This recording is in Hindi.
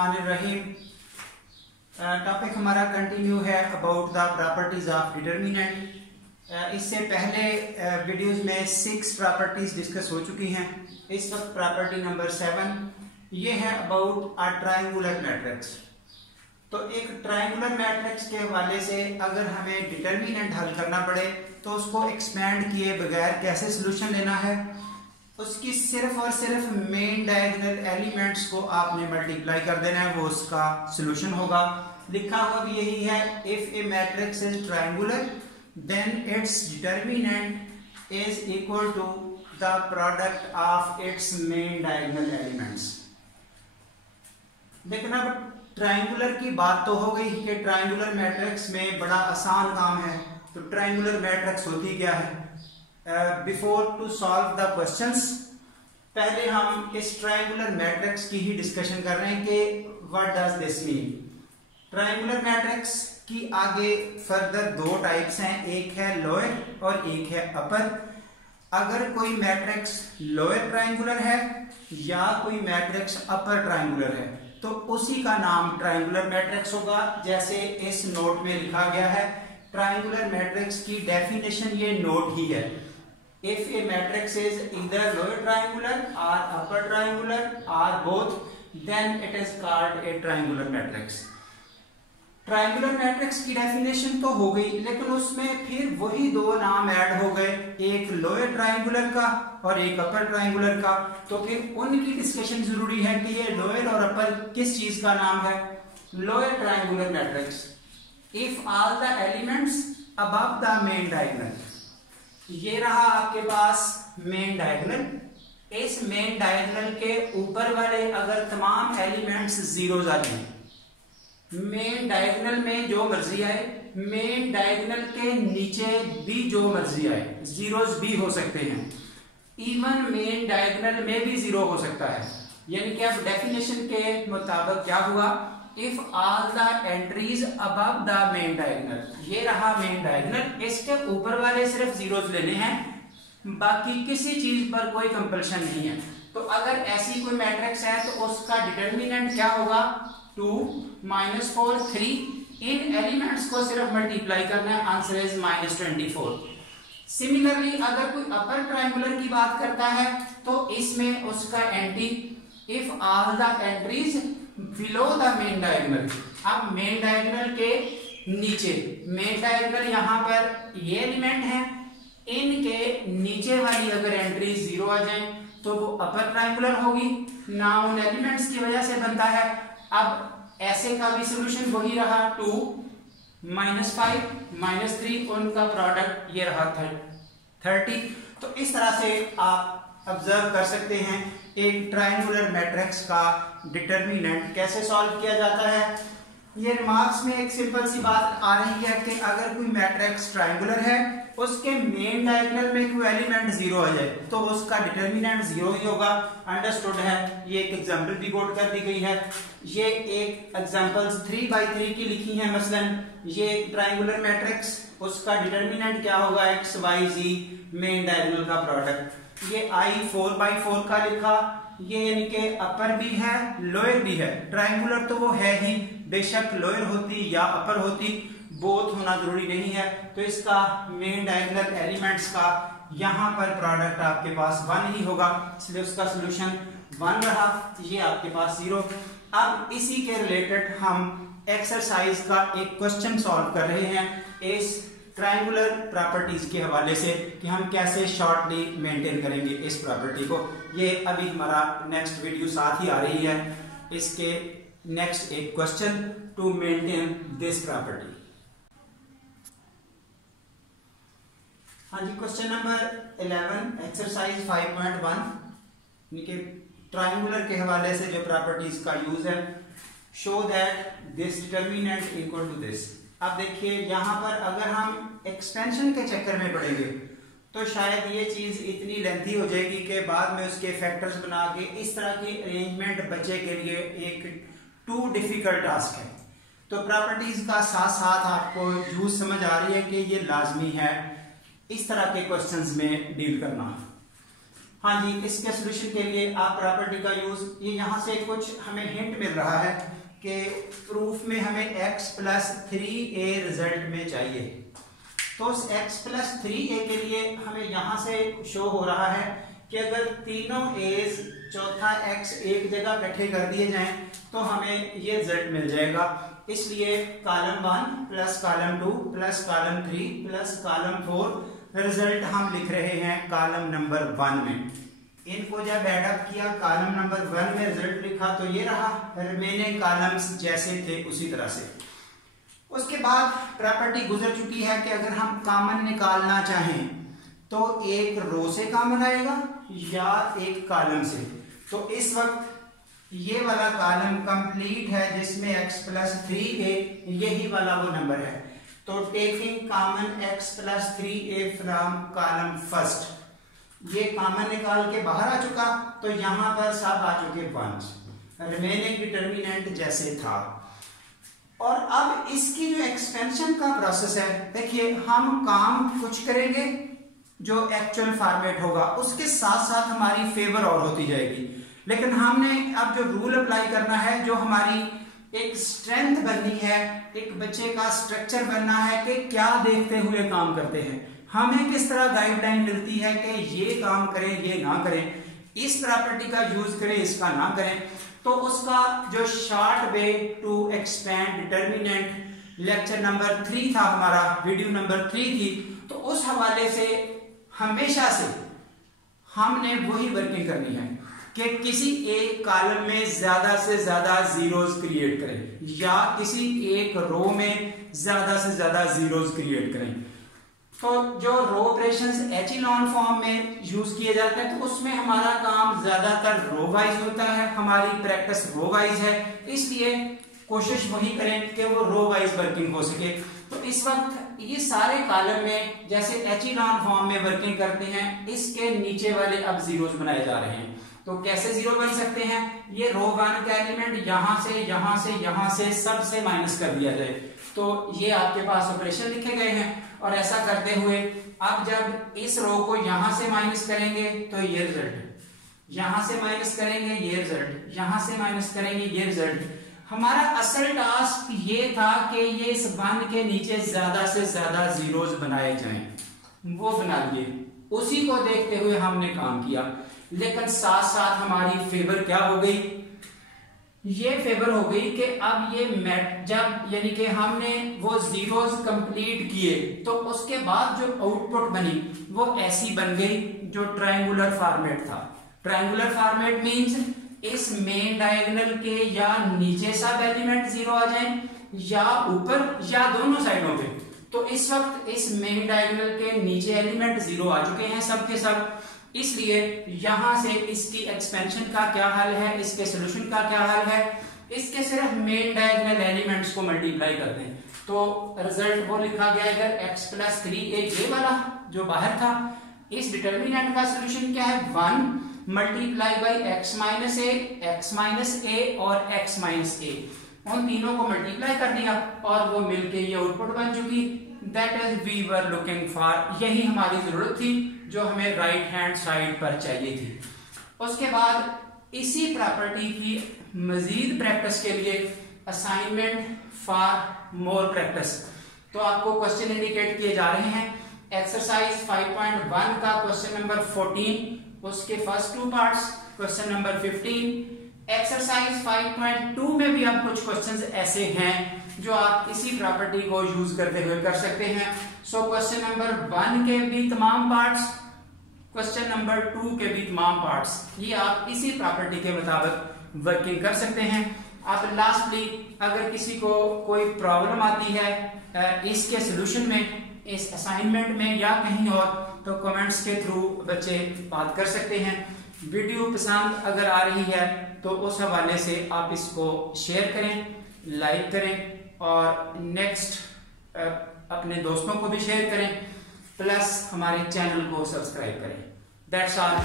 बिस्मिल्लाहिर्रहमानिर्रहीम। टॉपिक हमारा कंटिन्यू है about the properties of determinant. इससे पहले वीडियोस में 6 प्रॉपर्टीज डिस्कस हो चुकी हैं। इस वक्त प्रॉपर्टी नंबर 7 ये है अबाउट अ ट्रायंगुलर मैट्रिक्स। तो एक ट्रायंगुलर मैट्रिक्स के हवाले से अगर हमें डिटर्मिनेंट हल करना पड़े तो उसको एक्सपेंड किए बगैर कैसे सोल्यूशन लेना है, उसकी सिर्फ और सिर्फ मेन डायगोनल एलिमेंट्स को आपने मल्टीप्लाई कर देना है, वो उसका सोल्यूशन होगा। लिखा हुआ भी यही है, if a matrix is triangular then its determinant is equal to the product of its main diagonal elements. देखना, ट्रायंगुलर की बात तो हो गई कि ट्रायंगुलर मैट्रिक्स में बड़ा आसान काम है। तो ट्रायंगुलर मैट्रिक्स होती क्या है? Before to solve the questions, पहले हम इस ट्रायंगुलर मैट्रिक्स की ही डिस्कशन कर रहे हैं कि what does this mean. Triangular matrix की आगे फर्दर 2 टाइप्स हैं, एक है लोअर और एक है अपर। अगर कोई मैट्रिक्स लोअर ट्रायंगुलर है या कोई मैट्रिक्स अपर ट्रायंगुलर है तो उसी का नाम ट्रायंगुलर मैट्रिक्स होगा। जैसे इस नोट में लिखा गया है, ट्रायंगुलर मैट्रिक्स की डेफिनेशन ये नोट ही है। If a matrix is either lower triangular or upper triangular or both, then it is called a triangular matrix. Triangular matrix की डेफिनेशन तो हो गई, लेकिन उसमें फिर वही 2 नाम ऐड हो गए, एक लोअर ट्रायंगुलर का और एक अपर ट्रायंगुलर का। तो फिर उनकी डिस्कशन जरूरी है कि ये लोअर और अपर किस चीज का नाम है। Lower triangular matrix, if all the elements above the main diagonal, ये रहा आपके पास मेन डायगोनल। इस मेन डायगोनल के ऊपर वाले अगर तमाम एलिमेंट्स जीरोज आ जाएं, मेन डायगोनल में जो मर्जी आए, मेन डायगोनल के नीचे भी जो मर्जी आए, जीरोज भी हो सकते हैं। इवन मेन डायगोनल में भी जीरो हो सकता है। यानी कि अब डेफिनेशन के मुताबिक क्या हुआ, if all the entries above the main diagonal, ये रहा मेन डायगोनल, इसके ऊपर वाले सिर्फ जीरोज लेने हैं, बाकी किसी चीज पर कोई कंपल्शन नहीं है। तो अगर ऐसी कोई मैट्रिक्स है तो उसका डिटर्मिनेंट क्या होगा, 2 -4 3। इन एलिमेंट्स को सिर्फ मल्टीप्लाई करना है, आंसर इज -24। सिमिलरली अगर कोई अपर ट्रायंगुलर की बात करता है तो इसमें उसका anti, if all the entries below the main diagonal. अब मेन डायगोनल के नीचे, मेन डायगोनल यहां पर ये एलिमेंट है, इनके नीचे वाली अगर एंट्री 0 आ जाए तो वो अपर ट्रायंगुलर होगी ना, उन एलिमेंट्स की वजह से बनता है। अब ऐसे का भी सोल्यूशन वही रहा, 2 -5 -3, उनका प्रोडक्ट ये रहा 30। तो इस तरह से आप ऑब्जर्व कर सकते हैं एक ट्रायंगुलर मैट्रिक्स का डिटर्मिनेंट कैसे सॉल्व किया जाता है। ये रिमार्क्स में एक सिंपल सी बात आ रही है कि अगर कोई मैट्रिक्स ट्रायंगुलर है, उसके मेन डायगोनल में कोई एलिमेंट 0 आ जाए तो उसका डिटर्मिनेंट 0 ही होगा। अंडरस्टूड है। ये एक एग्जांपल भी कोट कर दी गई है। ये एक एग्जांपल्स 3x3 की लिखी है। मसलन ये एक ट्रायंगुलर मैट्रिक्स, उसका डिटर्मिनेंट क्या होगा, x y z, main diagonal का प्रोडक्ट। ये I 4x4 का लिखा, ये यानी कि अपर भी है लोअर भी है। ट्रायंगुलर तो वो है ही, बेशक लोअर होती या अपर होती, बोथ होना जरूरी नहीं है। तो इसका मेन डायगोनल एलिमेंट्स का यहाँ पर प्रोडक्ट आपके पास 1 ही होगा, इसलिए उसका सोल्यूशन 1 रहा, ये आपके पास 0। अब इसी के रिलेटेड हम एक्सरसाइज का एक क्वेश्चन सॉल्व कर रहे हैं इस ट्रायंगुलर प्रॉपर्टीज के हवाले से कि हम कैसे शॉर्टली मेंटेन करेंगे इस प्रॉपर्टी को। ये अभी हमारा नेक्स्ट वीडियो साथ ही आ रही है, इसके नेक्स्ट एक question to maintain this property. हाँ जी, क्वेश्चन नंबर 11 एक्सरसाइज 5.1 कि ट्रायंगुलर के हवाले से जो प्रॉपर्टीज का यूज है, show that this determinant equal to this. अब देखिए यहाँ पर अगर हम एक्सटेंशन के चक्कर में पड़ेंगे तो शायद ये चीज इतनी लेंथी हो जाएगी कि बाद में उसके फैक्टर्स बना के इस तरह की अरेंजमेंट बच्चे के लिए एक टू डिफिकल्ट टास्क है। तो प्रॉपर्टीज का साथ साथ आपको यूज समझ आ रही है कि ये लाजमी है इस तरह के क्वेश्चंस में डील करना। हाँ जी, इसके सोल्यूशन के लिए आप प्रॉपर्टी का यूज, ये यहाँ से कुछ हमें हिंट मिल रहा है कि प्रूफ में हमें x प्लस 3a रिजल्ट में चाहिए। तो उस x प्लस 3a के लिए हमें यहाँ से शो हो रहा है कि अगर तीनों a's चौथा x एक जगह इकट्ठे कर दिए जाएं तो हमें ये रिजल्ट मिल जाएगा। इसलिए column 1 plus column 2 plus column 3 plus column 4 result हम लिख रहे हैं कॉलम नंबर 1 में। इनको जब एडअप किया, कॉलम नंबर 1 में रिजल्ट लिखा तो ये रहा, रिमेनिंग कॉलम्स जैसे थे उसी तरह से। उसके बाद प्रॉपर्टी गुजर चुकी है कि अगर हम कॉमन निकालना चाहें तो एक रो से कॉमन आएगा या एक कॉलम से। तो इस वक्त ये वाला कॉलम कंप्लीट है जिसमें x प्लस 3a यही वाला वो नंबर है। तो taking common x plus 3a from column first, ये कॉमन निकाल के बाहर आ चुका, तो यहां पर सब आ चुके 1, रिमेनिंग डिटर्मिनेंट जैसे था। और अब इसकी जो एक्सपेंशन का प्रोसेस है, देखिए हम काम कुछ करेंगे जो एक्चुअल फॉर्मेट होगा, उसके साथ साथ हमारी फेवर और होती जाएगी। लेकिन हमने अब जो रूल अप्लाई करना है, जो हमारी एक स्ट्रेंथ बननी है, एक बच्चे का स्ट्रक्चर बनना है कि क्या देखते हुए काम करते हैं, हमें किस तरह गाइडलाइन मिलती है कि ये काम करें ये ना करें, इस प्रॉपर्टी का यूज करें इसका ना करें। तो उसका जो short way to expand determinant lecture number 3 था हमारा, वीडियो नंबर 3 थी, तो उस हवाले से हमेशा से हमने वही वर्किंग करनी है कि किसी एक कॉलम में ज्यादा से ज्यादा जीरोस क्रिएट करें या किसी एक रो में ज्यादा से ज्यादा जीरोस क्रिएट करें। तो जो रो ऑपरेशंस एचेलॉन फॉर्म में यूज किए जाते हैं तो उसमें हमारा काम ज्यादातर रो वाइज होता है, हमारी प्रैक्टिस रो वाइज है, इसलिए कोशिश वही करें कि वो रो वाइज वर्किंग हो सके। तो इस वक्त ये सारे कॉलम में जैसे एचेलॉन फॉर्म में वर्किंग करते हैं, इसके नीचे वाले अब जीरोस बनाए जा रहे हैं। तो कैसे जीरो बन सकते हैं, ये रो 1 का एलिमेंट यहां से यहां से यहां से सबसे माइनस कर दिया जाए, तो ये आपके पास ऑपरेशन लिखे गए हैं। और ऐसा करते हुए अब जब इस रो को यहां से माइनस करेंगे तो ये रिजल्ट, यहां से माइनस करेंगे ये रिजल्ट, यहां से माइनस करेंगे ये रिजल्ट। हमारा असल टास्क ये था कि ये इस 1 के नीचे ज्यादा से ज्यादा जीरोस बनाए जाएं, वो बना लिए, उसी को देखते हुए हमने काम किया। लेकिन साथ साथ हमारी फेवर क्या हो गई, ये फेवर हो गई कि अब ये जब यानी कि हमने वो जीरोस कंप्लीट किए तो उसके बाद जो आउटपुट बनी वो ऐसी बन गई जो ट्रायंगुलर फॉर्मेट था। ट्रायंगुलर फॉर्मेट मींस इस मेन डायगोनल के या नीचे सब एलिमेंट जीरो आ जाएं या ऊपर या दोनों साइडों पे। तो इस वक्त इस मेन डायगोनल के नीचे एलिमेंट जीरो आ चुके हैं सब के सब, इसलिए यहां से इसकी एक्सपेंशन का क्या हाल है, इसके सॉल्यूशन का क्या हाल है, इसके सिर्फ मेन डायगोनल एलिमेंट्स को मल्टीप्लाई करते हैं तो रिजल्ट वो लिखा गया है x प्लस 3a ये वाला जो बाहर था। इस डिटर्मिनेंट का सॉल्यूशन क्या है, 1 multiply by x minus a और x माइनस a, उन तीनों को मल्टीप्लाई कर दिया और वो मिलके ये आउटपुट बन चुकी। That is we were looking for, यही हमारी जरूरत थी जो हमें राइट हैंड साइड पर चाहिए थी। उसके बाद इसी प्रॉपर्टी की मजीद प्रैक्टिस के लिए असाइनमेंट फॉर मोर प्रैक्टिस, तो आपको क्वेश्चन इंडिकेट किए जा रहे हैं। एक्सरसाइज 5.1 का क्वेश्चन नंबर 14, उसके first 2 parts, question number 15। Exercise 5.2 में भी अब कुछ क्वेश्चंस ऐसे हैं जो आप इसी प्रॉपर्टी को यूज करते हुए कर सकते हैं। सो क्वेश्चन नंबर 1 के भी तमाम पार्ट्स, क्वेश्चन नंबर 2 के भी तमाम पार्ट्स, ये आप इसी प्रॉपर्टी के मुताबिक वर्किंग कर सकते हैं। अब लास्टली अगर किसी को कोई प्रॉब्लम आती है इसके सॉल्यूशन में, इस असाइनमेंट में या कहीं और, तो कमेंट्स के थ्रू बच्चे बात कर सकते हैं। वीडियो पसंद अगर आ रही है तो उस हवाले से आप इसको शेयर करें, लाइक करें और नेक्स्ट अपने दोस्तों को भी शेयर करें, प्लस हमारे चैनल को सब्सक्राइब करें। That's all.